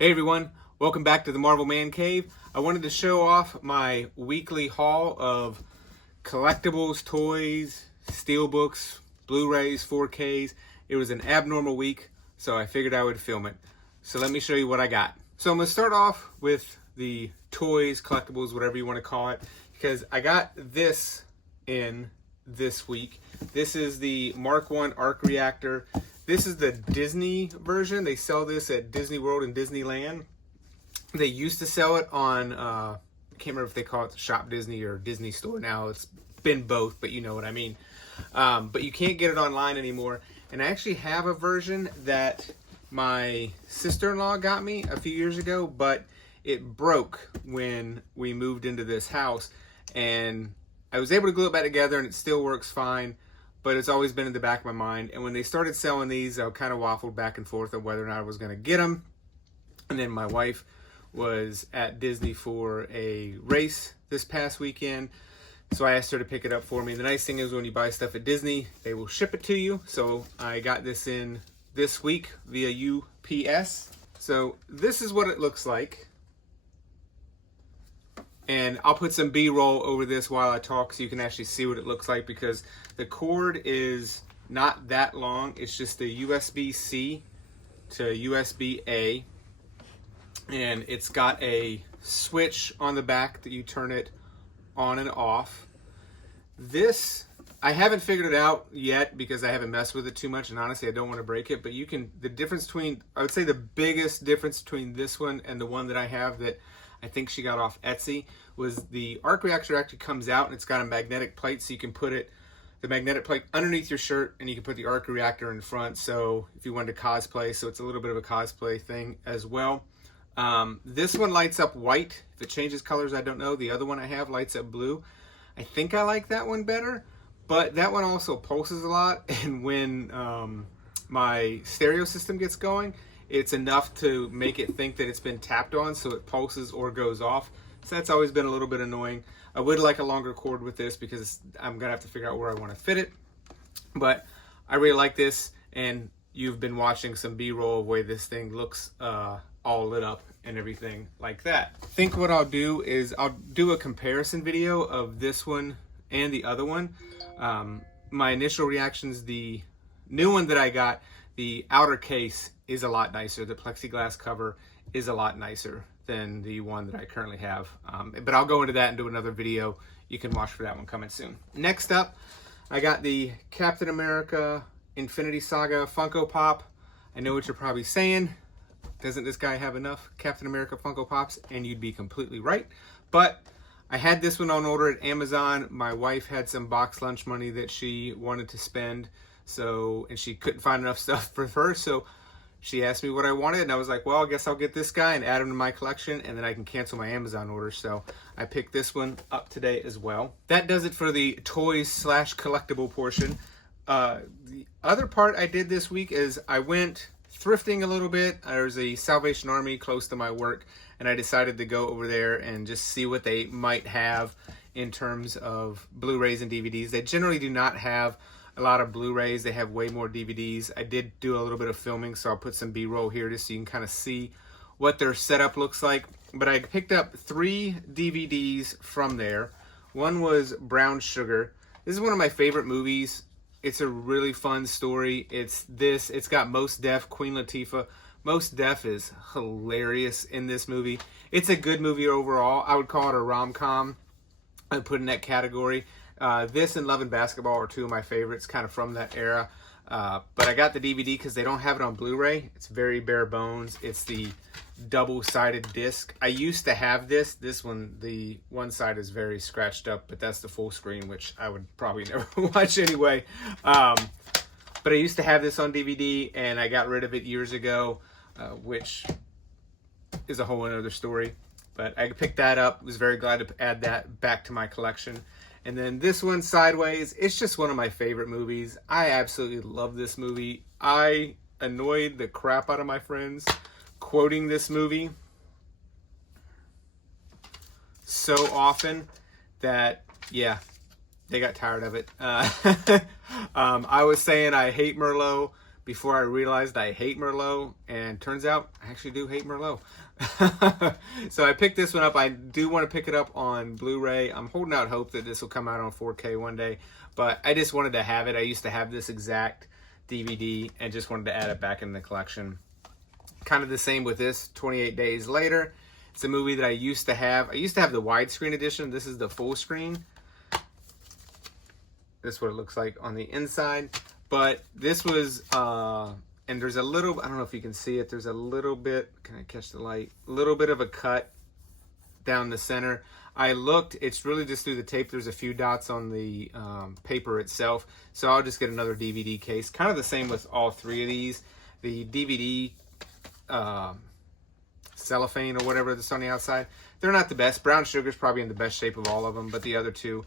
Hey everyone, welcome back to the Marvel Man Cave. I wanted to show off my weekly haul of collectibles, toys, steelbooks, Blu-rays, 4Ks. It was an abnormal week, so I figured I would film it. So let me show you what I got. So I'm going to start off with the toys, collectibles, whatever you want to call it, because I got this in this week. This is the Mark I Arc Reactor. This is the Disney version. They sell this at Disney World and Disneyland. They used to sell it on, I can't remember if they call it Shop Disney or Disney Store now. It's been both, but you know what I mean. But you can't get it online anymore. And I actually have a version that my sister-in-law got me a few years ago, but it broke when we moved into this house. And I was able to glue it back together and it still works fine. But it's always been in the back of my mind. And when they started selling these, I kind of waffled back and forth on whether or not I was going to get them. And then my wife was at Disney for a race this past weekend, so I asked her to pick it up for me. The nice thing is when you buy stuff at Disney, they will ship it to you. So I got this in this week via UPS. So this is what it looks like. And I'll put some B-roll over this while I talk so you can actually see what it looks like, because the cord is not that long. It's just a USB-C to USB-A. And it's got a switch on the back that you turn it on and off. This, I haven't figured it out yet because I haven't messed with it too much, and honestly I don't want to break it, but you can, the difference between, I would say the biggest difference between this one and the one that I have that I think she got off Etsy was the Arc Reactor actually comes out and it's got a magnetic plate, so you can put it, the magnetic plate underneath your shirt, and you can put the Arc Reactor in front, so if you wanted to cosplay, so it's a little bit of a cosplay thing as well. This one lights up white. If it changes colors, I don't know. The other one I have lights up blue. I think I like that one better, but that one also pulses a lot, and when my stereo system gets going, it's enough to make it think that it's been tapped on, so it pulses or goes off. So that's always been a little bit annoying. I would like a longer cord with this because I'm gonna have to figure out where I want to fit it, but I really like this, and you've been watching some B-roll of the way this thing looks all lit up and everything like that. I think what I'll do is I'll do a comparison video of this one and the other one. My initial reactions, the new one that I got, the outer case is a lot nicer. The plexiglass cover is a lot nicer than the one that I currently have. But I'll go into that and do another video. You can watch for that one coming soon. Next up, I got the Captain America Infinity Saga Funko Pop. I know what you're probably saying. Doesn't this guy have enough Captain America Funko Pops? And you'd be completely right. But I had this one on order at Amazon. My wife had some box lunch money that she wanted to spend, and she couldn't find enough stuff for her, so she asked me what I wanted, and I was like, well, I guess I'll get this guy and add him to my collection, and then I can cancel my Amazon order. So I picked this one up today as well. That does it for the toys / collectible portion. The other part I did this week is I went thrifting a little bit. There's a Salvation Army close to my work, and I decided to go over there and just see what they might have in terms of Blu-rays and DVDs. They generally do not have a lot of Blu-rays. They have way more DVDs. I did do a little bit of filming, so I'll put some B-roll here just so you can kind of see what their setup looks like. But I picked up 3 DVDs from there. One was Brown Sugar. This is one of my favorite movies. It's a really fun story. It's got Mos Def, Queen Latifah. Mos Def is hilarious in this movie. It's a good movie overall. I would call it a rom-com. I'd put in that category. This and Love and Basketball are 2 of my favorites, kind of from that era. But I got the DVD because they don't have it on Blu-ray. It's very bare bones. It's the double-sided disc. I used to have this. This one, the one side is very scratched up, but that's the full screen, which I would probably never watch anyway. But I used to have this on DVD, and I got rid of it years ago, which is a whole other story. But I picked that up. Was very glad to add that back to my collection. And then this one, Sideways, it's just one of my favorite movies. I absolutely love this movie. I annoyed the crap out of my friends quoting this movie so often that, yeah, they got tired of it. I was saying I hate Merlot before I realized I hate Merlot, and turns out I actually do hate Merlot. So I picked this one up. I do want to pick it up on Blu-ray. I'm holding out hope that this will come out on 4K one day, but I just wanted to have it. I used to have this exact DVD and just wanted to add it back in the collection. Kind of the same with this, 28 Days Later. It's a movie that I used to have. I used to have the widescreen edition. This is the full screen. This is what it looks like on the inside. But this was, and there's a little, I don't know if you can see it, there's a little bit, can I catch the light? A little bit of a cut down the center. I looked, it's really just through the tape. There's a few dots on the paper itself. So I'll just get another DVD case. Kind of the same with all three of these. The DVD cellophane or whatever that's on the outside, they're not the best. Brown Sugar's probably in the best shape of all of them, but the other two,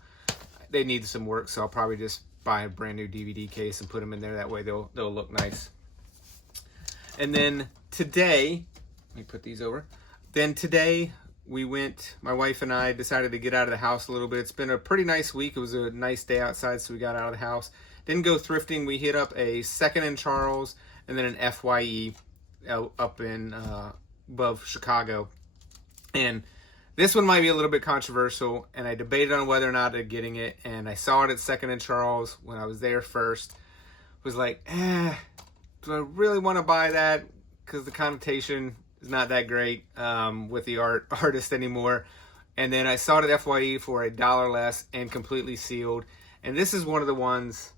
they need some work, so I'll probably just buy a brand new DVD case and put them in there. That way they'll look nice. And then today, let me put these over. Then today we went, my wife and I decided to get out of the house a little bit. It's been a pretty nice week. It was a nice day outside, so we got out of the house. Didn't go thrifting. We hit up a Second and Charles and then an FYE up in above Chicago. And this one might be a little bit controversial, and I debated on whether or not to getting it, and I saw it at Second and Charles when I was there first. Was like, do I really want to buy that? Because the connotation is not that great with the artist anymore. And then I saw it at FYE for $1 less and completely sealed. And this is one of the ones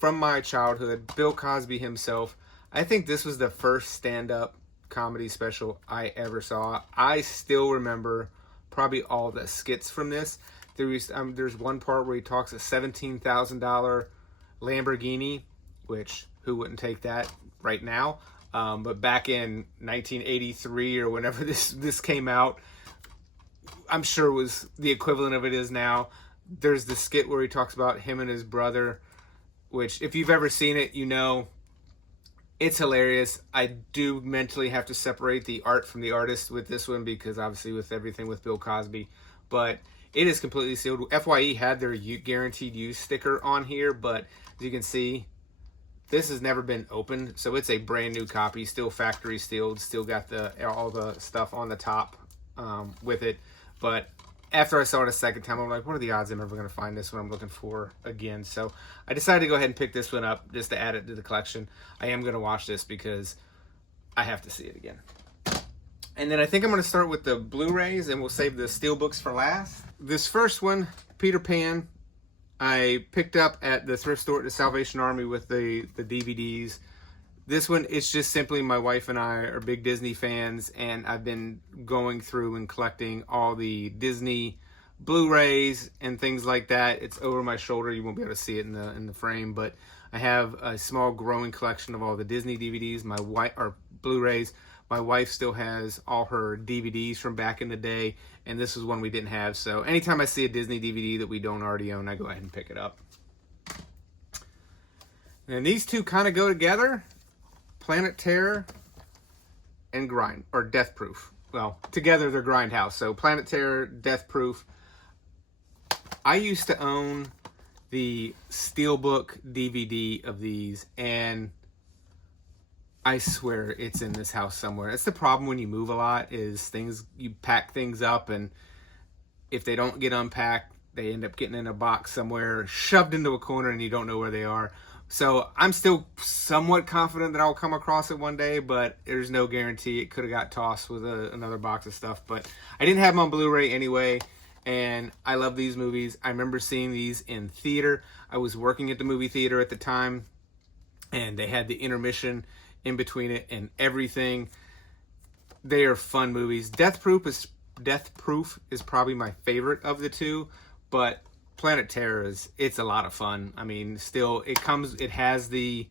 from my childhood, Bill Cosby himself. I think this was the first stand-up comedy special I ever saw. I still remember probably all the skits from this. There's one part where he talks a $17,000 Lamborghini, which who wouldn't take that right now? But back in 1983 or whenever this came out, I'm sure it was the equivalent of it is now. There's the skit where he talks about him and his brother, which if you've ever seen it, you know it's hilarious. I do mentally have to separate the art from the artist with this one because obviously with everything with Bill Cosby. But it is completely sealed. FYE had their guaranteed use sticker on here, but as you can see, this has never been opened. So it's a brand new copy, still factory sealed, still got all the stuff on the top with it. But after I saw it a second time, I'm like, what are the odds I'm ever going to find this one I'm looking for again? So I decided to go ahead and pick this one up just to add it to the collection. I am going to watch this because I have to see it again. And then I think I'm going to start with the Blu-rays and we'll save the steelbooks for last. This first one, Peter Pan, I picked up at the thrift store at the Salvation Army with the DVDs. This one, it's just simply my wife and I are big Disney fans, and I've been going through and collecting all the Disney Blu-rays and things like that. It's over my shoulder. You won't be able to see it in the frame, but I have a small growing collection of all the Disney DVDs, or Blu-rays. My wife still has all her DVDs from back in the day, and this is one we didn't have. So anytime I see a Disney DVD that we don't already own, I go ahead and pick it up. And these two kind of go together. Planet Terror and Death Proof. Well, together they're Grindhouse. So Planet Terror, Death Proof. I used to own the Steelbook DVD of these, and I swear it's in this house somewhere. That's the problem when you move a lot, is you pack things up, and if they don't get unpacked, they end up getting in a box somewhere, shoved into a corner, and you don't know where they are. So I'm still somewhat confident that I'll come across it one day, but there's no guarantee. It could have got tossed with another box of stuff. But I didn't have them on Blu-ray anyway, and I love these movies. I remember seeing these in theater. I was working at the movie theater at the time, and they had the intermission in between it and everything. They are fun movies. Death Proof is probably my favorite of the two, but Planet Terror it's a lot of fun. I mean, still, it has the,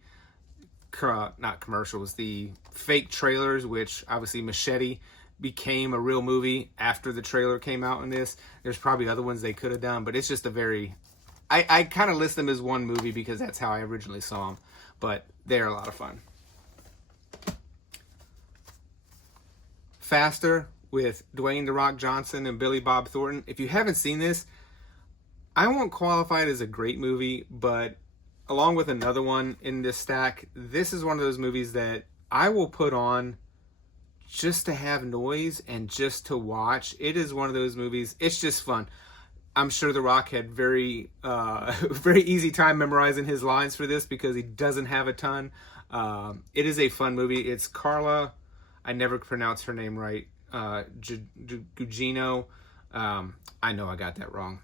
not commercials, the fake trailers, which obviously Machete became a real movie after the trailer came out in this. There's probably other ones they could have done, but it's just I kind of list them as one movie because that's how I originally saw them, but they're a lot of fun. Faster with Dwayne "The Rock" Johnson and Billy Bob Thornton. If you haven't seen this, I won't qualify it as a great movie, but along with another one in this stack, this is one of those movies that I will put on just to have noise and just to watch. It is one of those movies. It's just fun. I'm sure The Rock had very easy time memorizing his lines for this because he doesn't have a ton. It is a fun movie. It's Carla, I never pronounce her name right, Gugino. I know I got that wrong,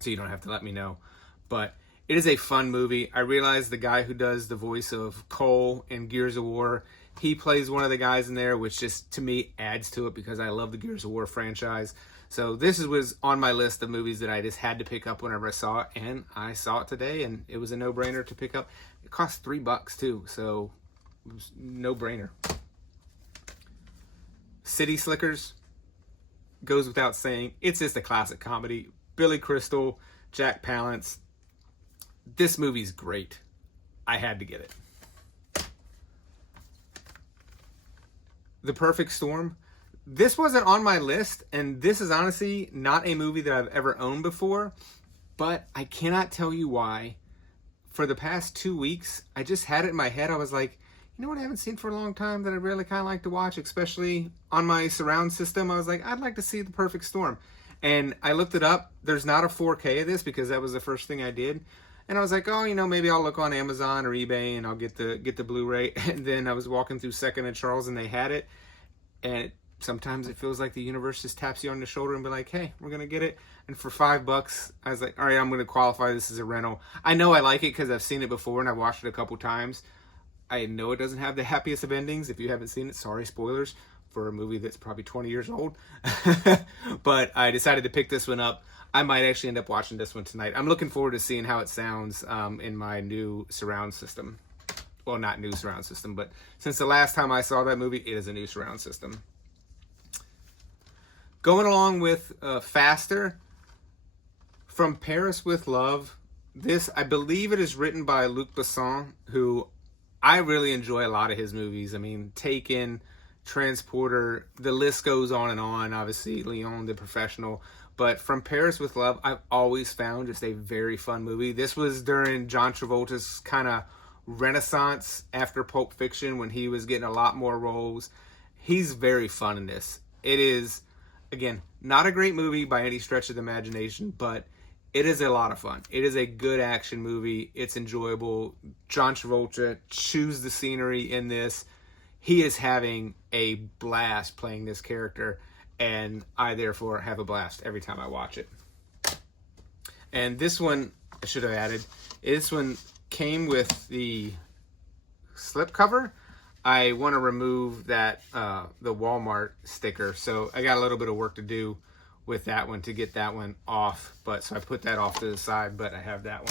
so you don't have to let me know. But it is a fun movie. I realize the guy who does the voice of Cole in Gears of War, he plays one of the guys in there, which just, to me, adds to it because I love the Gears of War franchise. So this was on my list of movies that I just had to pick up whenever I saw it, and I saw it today, and it was a no-brainer to pick up. It cost $3 too, so it was no-brainer. City Slickers, goes without saying. It's just a classic comedy. Billy Crystal, Jack Palance. This movie's great. I had to get it. The Perfect Storm. This wasn't on my list, and this is honestly not a movie that I've ever owned before, but I cannot tell you why. For the past 2 weeks, I just had it in my head. I was like, you know what I haven't seen for a long time that I really kind of like to watch, especially on my surround system? I was like, I'd like to see The Perfect Storm. And I looked it up. There's not a 4K of this because that was the first thing I did. And I was like, oh, maybe I'll look on Amazon or eBay and I'll get the Blu-ray. And then I was walking through Second and Charles and they had it. And sometimes it feels like the universe just taps you on the shoulder and be like, hey, we're going to get it. And for $5, I was like, all right, I'm going to qualify this as a rental. I know I like it because I've seen it before and I've watched it a couple times. I know it doesn't have the happiest of endings. If you haven't seen it, sorry, spoilers for a movie that's probably 20 years old. But I decided to pick this one up. I might actually end up watching this one tonight. I'm looking forward to seeing how it sounds in my new surround system. Well, not new surround system, but since the last time I saw that movie, it is a new surround system. Going along with Faster, From Paris with Love. This, I believe it is written by Luc Besson, who I really enjoy a lot of his movies. I mean, Taken, Transporter, the list goes on and on. Obviously, Leon, The Professional. But From Paris with Love, I've always found just a very fun movie. This was during John Travolta's kind of renaissance after Pulp Fiction when he was getting a lot more roles. He's very fun in this. It is, again, not a great movie by any stretch of the imagination, but it is a lot of fun. It is a good action movie. It's enjoyable. John Travolta chews the scenery in this. He is having a blast playing this character, and I therefore have a blast every time I watch it. And this one, I should have added, this one came with the slipcover. I want to remove that, the Walmart sticker, so I got a little bit of work to do with that one to get that one off, but so I put that off to the side, but I have that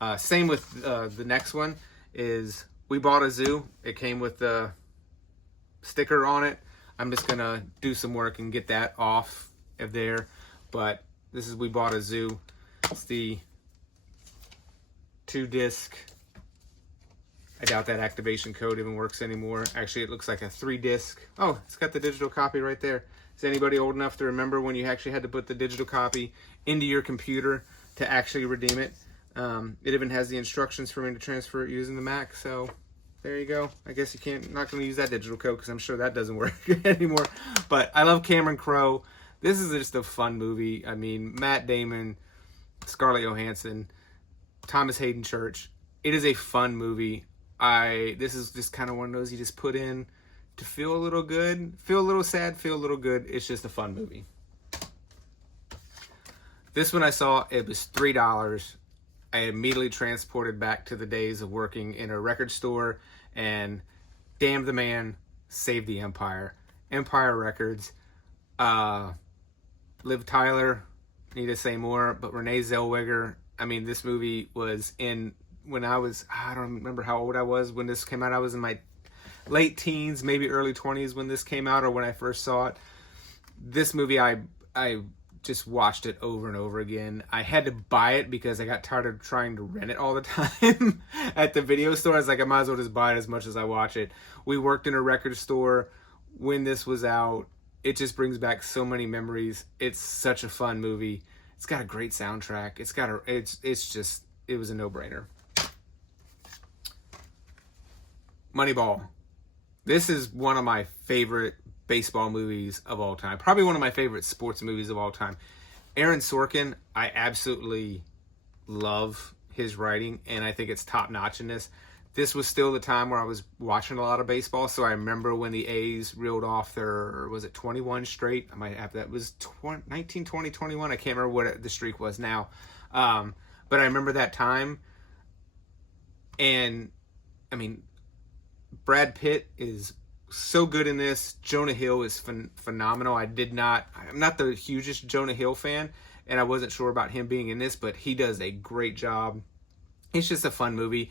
one. Same with the next one is We Bought a Zoo. It came with the sticker on it. I'm just gonna do some work and get that off of there, but this is We Bought a Zoo. It's the 2-disc. I doubt that activation code even works anymore. Actually, it looks like a 3-disc. Oh, it's got the digital copy right there. Is anybody old enough to remember when you actually had to put the digital copy into your computer to actually redeem it? It even has the instructions for me to transfer it using the Mac, so there you go. I guess you can't, not going to use that digital code because I'm sure that doesn't work anymore. But I love Cameron Crowe. This is just a fun movie. I mean, Matt Damon, Scarlett Johansson, Thomas Hayden Church. It is a fun movie. This is just kind of one of those you just put in to feel a little good, feel a little sad, feel a little good. It's just a fun movie. This one I saw, it was $3. I immediately transported back to the days of working in a record store, and damn the man saved the empire. Empire Records. Liv Tyler, need to say more, but Renee Zellweger. I mean, this movie was in when I don't remember how old I was when this came out. I was in my late teens, maybe early 20s when this came out, or when I first saw it. This movie, I just watched it over and over again. I had to buy it because I got tired of trying to rent it all the time at the video store. I was like, I might as well just buy it as much as I watch it. We worked in a record store when this was out. It just brings back so many memories. It's such a fun movie. It's got a great soundtrack. It was a no-brainer. Moneyball. This is one of my favorite baseball movies of all time. Probably one of my favorite sports movies of all time. Aaron Sorkin, I absolutely love his writing, and I think it's top notch in this. This was still the time where I was watching a lot of baseball, so I remember when the A's reeled off their, was it 21 straight? I might have that. It was 19, 20, 21. I can't remember what the streak was now. But I remember that time. And, I mean, Brad Pitt is so good in this. Jonah Hill is phenomenal. I'm not the hugest Jonah Hill fan, and I wasn't sure about him being in this, but he does a great job. It's just a fun movie.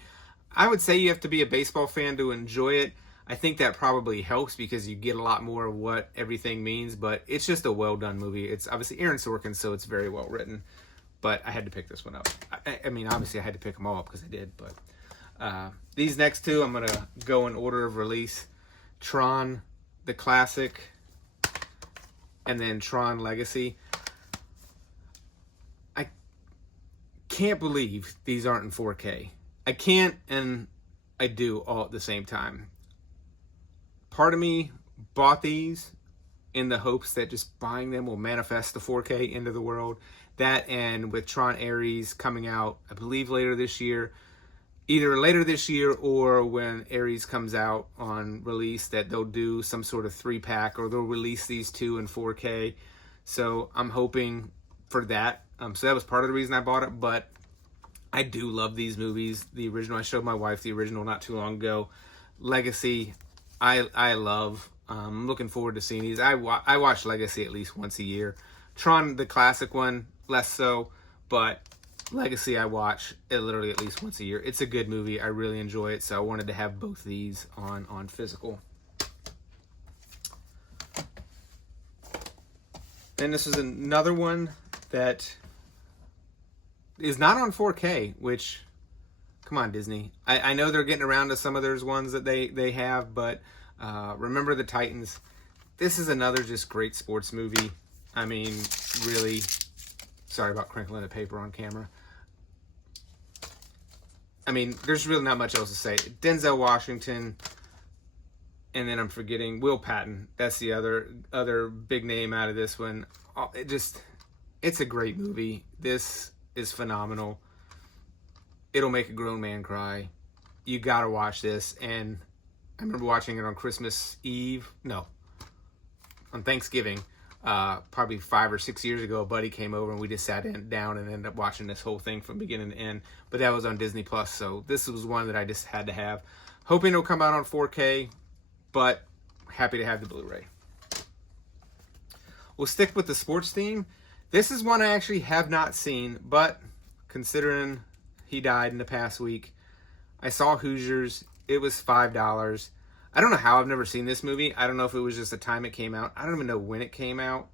I would say you have to be a baseball fan to enjoy it. I think that probably helps because you get a lot more of what everything means, but it's just a well-done movie. It's obviously Aaron Sorkin, so it's very well written, but I had to pick this one up. I mean, obviously I had to pick them all up because I did, but these next two I'm going to go in order of release. Tron, the classic, and then Tron Legacy. I can't believe these aren't in 4K. I can't, and I do all at the same time. Part of me bought these in the hopes that just buying them will manifest the 4K into the world. That, and with Tron Ares coming out, I believe later this year, either later this year or when Ares comes out on release, that they'll do some sort of 3-pack or they'll release these two in 4K. So I'm hoping for that. So that was part of the reason I bought it, but I do love these movies. The original, I showed my wife the original not too long ago. Legacy, I love. I'm looking forward to seeing these. I watch Legacy at least once a year. Tron, the classic one, less so, but Legacy I watch it literally at least once a year. It's a good movie. I really enjoy it, so I wanted to have both these on physical. And this is another one that is not on 4K, which, come on, Disney. I know they're getting around to some of those ones that they have, but Remember the Titans. This is another just great sports movie. I mean, really, sorry about crinkling the paper on camera. I mean, there's really not much else to say. Denzel Washington, and then I'm forgetting Will Patton. That's the other big name out of this one. It's a great movie. This is phenomenal. It'll make a grown man cry. You gotta watch this. And I remember watching it on Christmas Eve. No, on Thanksgiving. Probably 5 or 6 years ago, a buddy came over and we just sat down and ended up watching this whole thing from beginning to end. But that was on Disney Plus, so this was one that I just had to have. Hoping it'll come out on 4K, but happy to have the Blu-ray. We'll stick with the sports theme. This is one I actually have not seen, but considering he died in the past week, I saw Hoosiers. It was $5. I don't know how I've never seen this movie. I don't know if it was just the time it came out. I don't even know when it came out.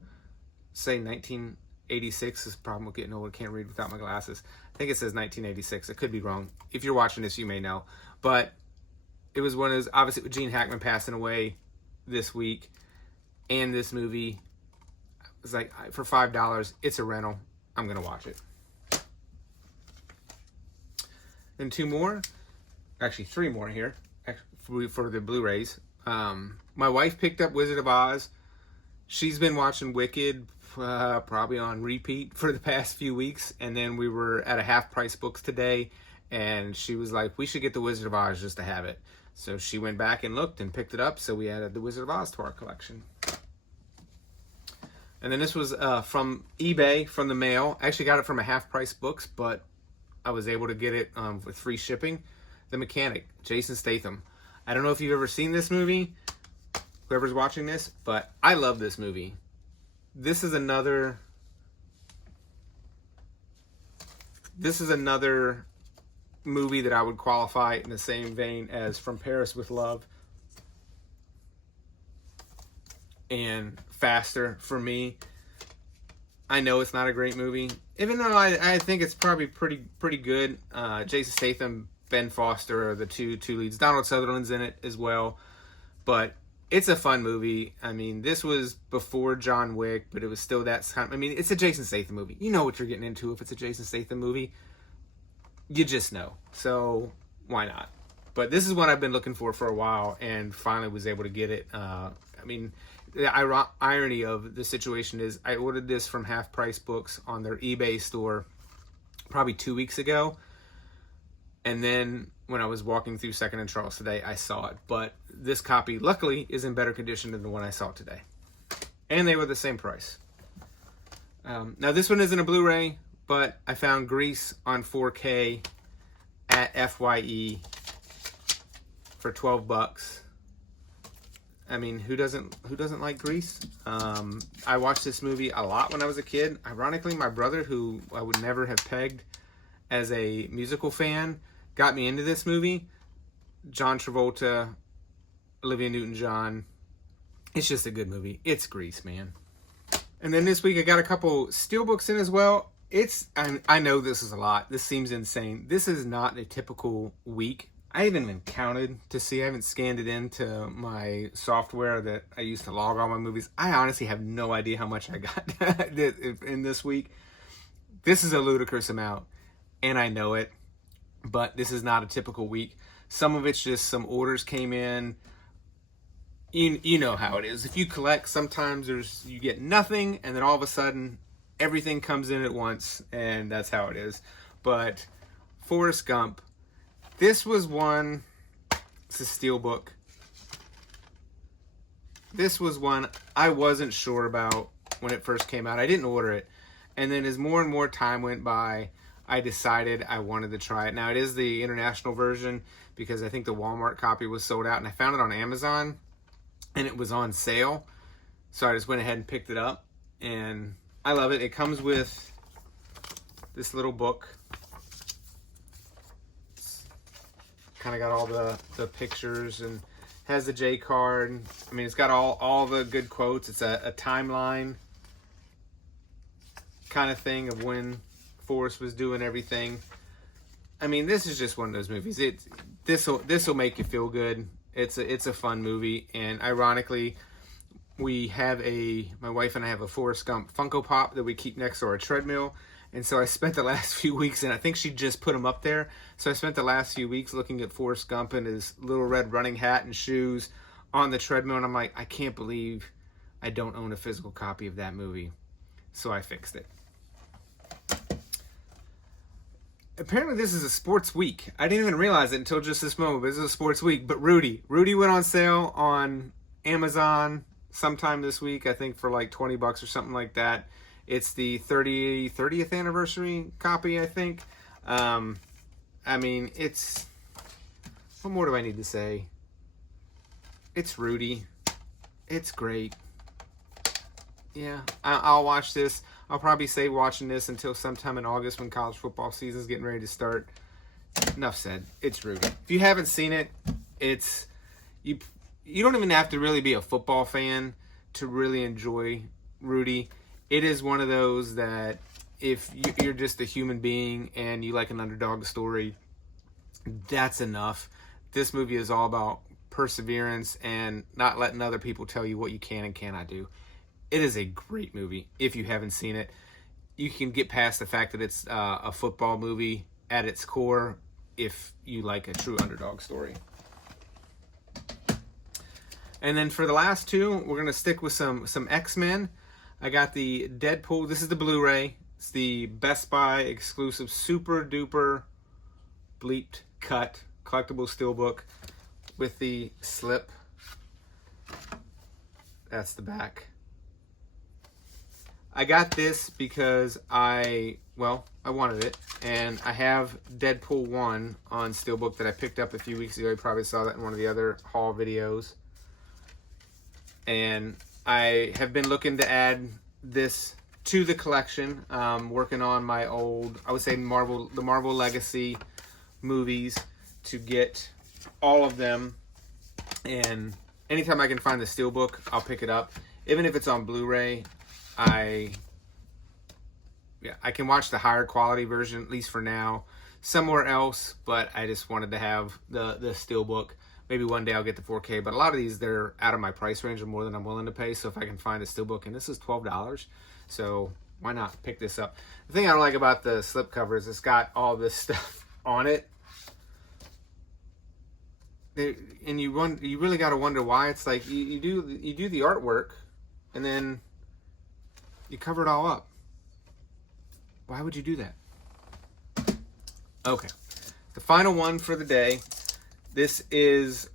Say 1986 is the problem with getting old. I can't read without my glasses. I think it says 1986. I could be wrong. If you're watching this, you may know. But it was one of those, obviously with Gene Hackman passing away this week, and this movie, it was like, for $5, it's a rental. I'm going to watch it. Then two more. Actually, three more here. For the Blu-rays. My wife picked up Wizard of Oz. She's been watching Wicked probably on repeat for the past few weeks, and then we were at a half-price books today, and she was like, we should get the Wizard of Oz just to have it. So she went back and looked and picked it up, so we added the Wizard of Oz to our collection. And then this was from eBay, from the mail. I actually got it from a half-price books, but I was able to get it with free shipping. The Mechanic, Jason Statham. I don't know if you've ever seen this movie, whoever's watching this, but I love this movie. This is another movie that I would qualify in the same vein as From Paris with Love and Faster for me. I know it's not a great movie, even though I think it's probably pretty good. Jason Statham, Ben Foster are the two leads. Donald Sutherland's in it as well. But it's a fun movie. I mean, this was before John Wick, but it was still that kind of... I mean, it's a Jason Statham movie. You know what you're getting into if it's a Jason Statham movie. You just know. So, why not? But this is one I've been looking for a while, and finally was able to get it. I mean, the irony of the situation is I ordered this from Half Price Books on their eBay store probably 2 weeks ago. And then when I was walking through 2nd and Charles today, I saw it. But this copy, luckily, is in better condition than the one I saw today. And they were the same price. Now, this one isn't a Blu-ray, but I found Grease on 4K at FYE for $12. I mean, who doesn't like Grease? I watched this movie a lot when I was a kid. Ironically, my brother, who I would never have pegged as a musical fan, got me into this movie. John Travolta, Olivia Newton-John. It's just a good movie. It's Grease, man. And then this week I got a couple steelbooks in as well. I know this is a lot. This seems insane. This is not a typical week. I haven't even counted to see. I haven't scanned it into my software that I use to log all my movies. I honestly have no idea how much I got in this week. This is a ludicrous amount, and I know it, but this is not a typical week. Some of it's just some orders came in. You know how it is. If you collect, sometimes you get nothing, and then all of a sudden, everything comes in at once, and that's how it is. But Forrest Gump, this was one, it's a steelbook. This was one I wasn't sure about when it first came out. I didn't order it. And then as more and more time went by, I decided I wanted to try it. Now, it is the international version because I think the Walmart copy was sold out, and I found it on Amazon, and it was on sale. So I just went ahead and picked it up, and I love it. It comes with this little book. Kind of got all the pictures and has the J card. I mean, it's got all the good quotes. It's a timeline kind of thing of when Forrest was doing everything. I mean, this is just one of those movies. This will make you feel good. It's a fun movie, and ironically, my wife and I have a Forrest Gump Funko Pop that we keep next to our treadmill. And so I spent the last few weeks, and I think she just put him up there. So I spent the last few weeks looking at Forrest Gump in his little red running hat and shoes on the treadmill. And I'm like, I can't believe I don't own a physical copy of that movie. So I fixed it. Apparently this is a sports week. I didn't even realize it until just this moment, but this is a sports week. But Rudy went on sale on Amazon sometime this week, I think for like $20 or something like that. It's the 30th anniversary copy, I think. I mean, what more do I need to say? It's Rudy. It's great. Yeah, I'll watch this. I'll probably say watching this until sometime in August when college football season's getting ready to start. Enough said. It's Rudy. If you haven't seen it, you don't even have to really be a football fan to really enjoy Rudy. It is one of those that if you're just a human being and you like an underdog story, that's enough. This movie is all about perseverance and not letting other people tell you what you can and cannot do. It is a great movie. If you haven't seen it, you can get past the fact that it's a football movie at its core if you like a true underdog story. And then for the last two, we're going to stick with some X-Men. I got the Deadpool. This is the Blu-ray. It's the Best Buy exclusive super duper bleeped cut collectible steelbook with the slip. That's the back. I got this because I wanted it, and I have Deadpool 1 on steelbook that I picked up a few weeks ago. You probably saw that in one of the other haul videos. And I have been looking to add this to the collection. Working on my old, I would say the Marvel Legacy movies to get all of them. And anytime I can find the steelbook, I'll pick it up. Even if it's on Blu-ray, I can watch the higher quality version, at least for now, somewhere else. But I just wanted to have the steelbook. Maybe one day I'll get the 4K, but a lot of these, they're out of my price range or more than I'm willing to pay. So if I can find a steelbook, and this is $12, so why not pick this up? The thing I don't like about the slipcover is it's got all this stuff on it. and you really got to wonder why. It's like you do the artwork, and then you cover it all up. Why would you do that? Okay, the final one for the day. This is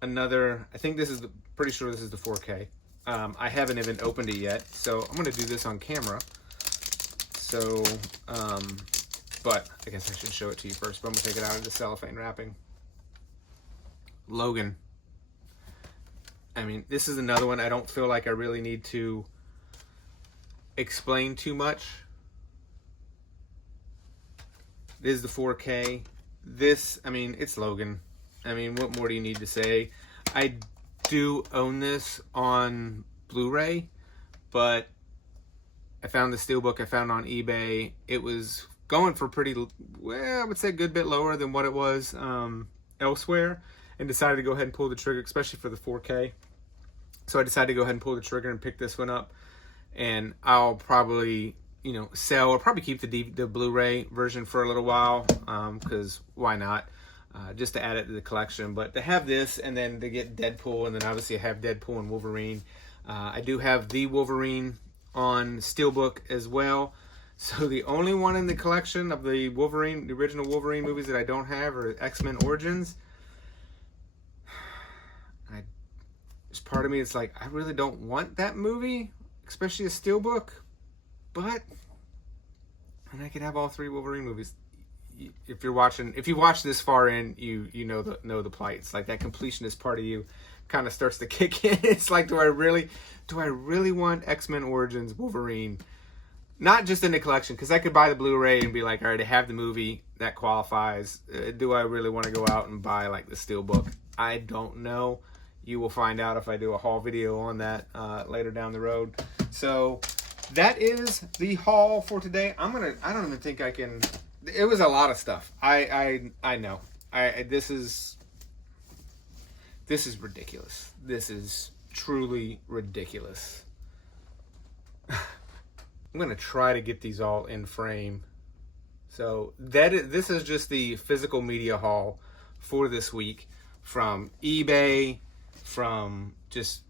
another. I think this is pretty sure this is the 4K. I haven't even opened it yet, so I'm gonna do this on camera. So, but I guess I should show it to you first. But I'm gonna take it out of the cellophane wrapping. Logan. I mean, this is another one I don't feel like I really need to explain too much. This is the 4K. This, I mean, it's Logan. I mean, what more do you need to say? I do own this on Blu-ray, but I found the steelbook I found on eBay. It was going for pretty, well, I would say a good bit lower than what it was elsewhere, and decided to go ahead and pull the trigger, especially for the 4K. So I decided to go ahead and pull the trigger and pick this one up, and I'll probably, you know, sell or probably keep the Blu-ray version for a little while, because why not? Just to add it to the collection. But to have this and then to get Deadpool, and then obviously I have Deadpool and Wolverine. I do have the Wolverine on steelbook as well. So the only one in the collection of the Wolverine, the original Wolverine movies that I don't have are X-Men Origins. There's part of me it's like, I really don't want that movie, especially a steelbook, but and I could have all three Wolverine movies. If you watch this far in, you know the plight. It's like that completionist part of you kind of starts to kick in. It's like, do I really want X-Men Origins Wolverine? Not just in the collection, because I could buy the Blu-ray and be like, all right, I have the movie, that qualifies. Do I really want to go out and buy like the steelbook? I don't know. You will find out if I do a haul video on that later down the road. So that is the haul for today. I don't even think I can. It was a lot of stuff. I know. This is ridiculous. This is truly ridiculous. I'm gonna try to get these all in frame. So this is just the physical media haul for this week, from eBay, from just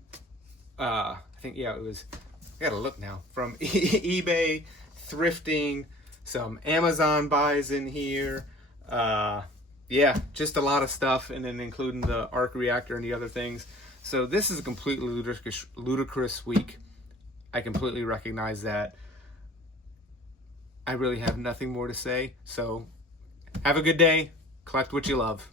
I think, yeah, it was, I gotta look now, from eBay, thrifting, some Amazon buys in here, yeah, just a lot of stuff, and then including the Arc Reactor and the other things. So this is a completely ludicrous week. I completely recognize that. I really have nothing more to say. So have a good day. Collect what you love.